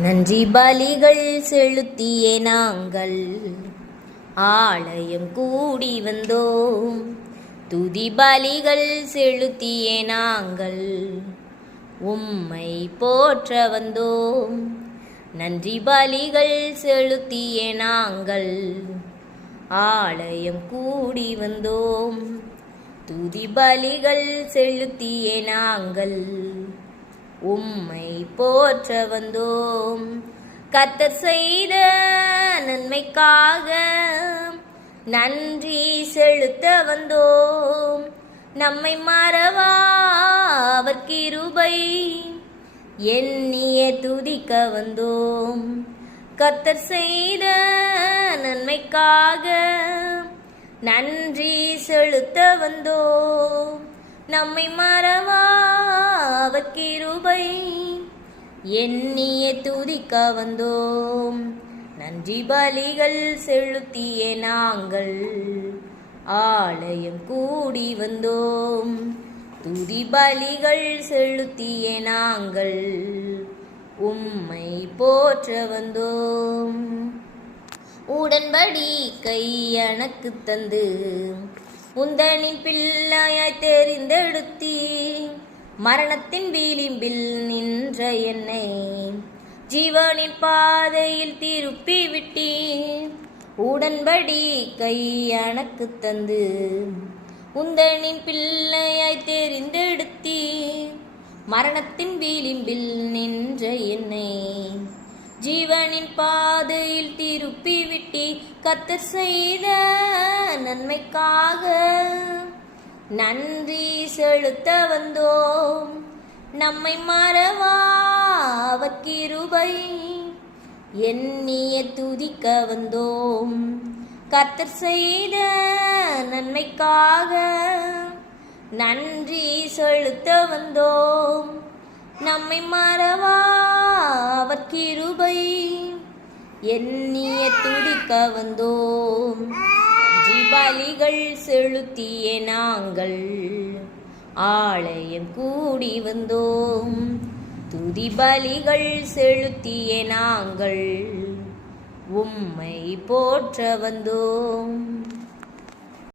நன்றி பலிகள் செலுத்திய நாங்கள் ஆலயம் கூடி வந்தோம். துதி பலிகள் செலுத்திய நாங்கள் உம்மை போற்ற வந்தோம். நன்றி பலிகள் செலுத்திய நாங்கள் ஆலயம் கூடி வந்தோம். துதி பலிகள் செலுத்திய நாங்கள் உம்மை போற்ற வந்தோம். கர்த்தர் செய்த நன்மைக்காக நன்றி செலுத்த வந்தோம். நம்மை மறவா அவர் கிருபை எண்ணிய துதிக்க வந்தோம். கர்த்தர் செய்த நன்மைக்காக நன்றி செலுத்த வந்தோம். நம்மை மறவா அவர் கிருபை எண்ணிய துதிக்க வந்தோம். நன்றி பலிகள் செலுத்திய நாங்கள் ஆலயம் கூடி வந்தோம். துதி பலிகள் செலுத்திய நாங்கள் உம்மை போற்ற வந்தோம். உடன்படிக்கை எனக்கு தந்து உந்தனின் பிள்ளையாய் தெரிந்தெடுத்தீ. மரணத்தின் விளிம்பில் நின்ற என்னை ஜீவனின் பாதையில் திருப்பி விட்டீர். உடன்படிக்கை எனக்கு தந்து உந்தனின் பிள்ளையாய் தெரிந்தெடுத்தீ. மரணத்தின் விளிம்பில் நின்ற என்னை ஜீவனின் பாதையில் திருப்பி விட்டி. கர்த்தர் செய்த நன்மைக்காக நன்றி செலுத்த வந்தோம். நம்மை மறவா அவர் கிருபை எண்ணிய துதிக்க வந்தோம். கர்த்தர் செய்த நன்மைக்காக நன்றி செலுத்த வந்தோம். நம்மை மறவா அவர் கிருபை எண்ணிய துதிக்க வந்தோம். நன்றி பலிகள் செலுத்திய நாங்கள் ஆலயம் கூடி வந்தோம். துதி பலிகள் செலுத்திய நாங்கள் உம்மை போற்ற வந்தோம்.